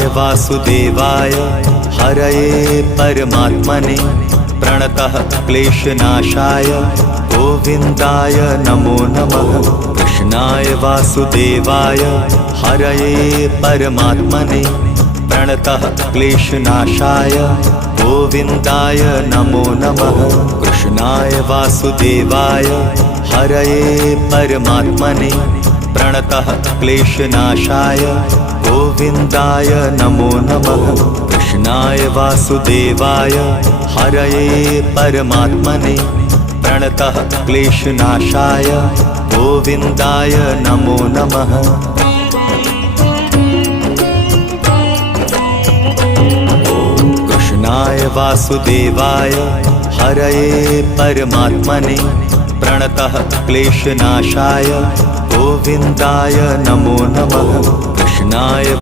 कृष्णाय वासुदेवाय हरये परमात्मने प्रणतः क्लेशनाशाय गोविन्दाय नमो नमः। कृष्णाय वासुदेवाय हरये परमात्मने प्रणतः क्लेशनाशाय गोविन्दाय नमो नमः। कृष्णाय वासुदेवाय हरये परमात्मने प्रणतः क्लेशनाशाय गोविन्दाय नमो नमः। कृष्णाय वासुदेवाय हरये परमात्मने प्रणतः क्लेशनाशाय गोविन्दाय नमो नमः। कृष्णाय वासुदेवाय हरये परमात्मने प्रणतः क्लेशनाशाय गोविन्दाय नमो नमः। कृष्णाय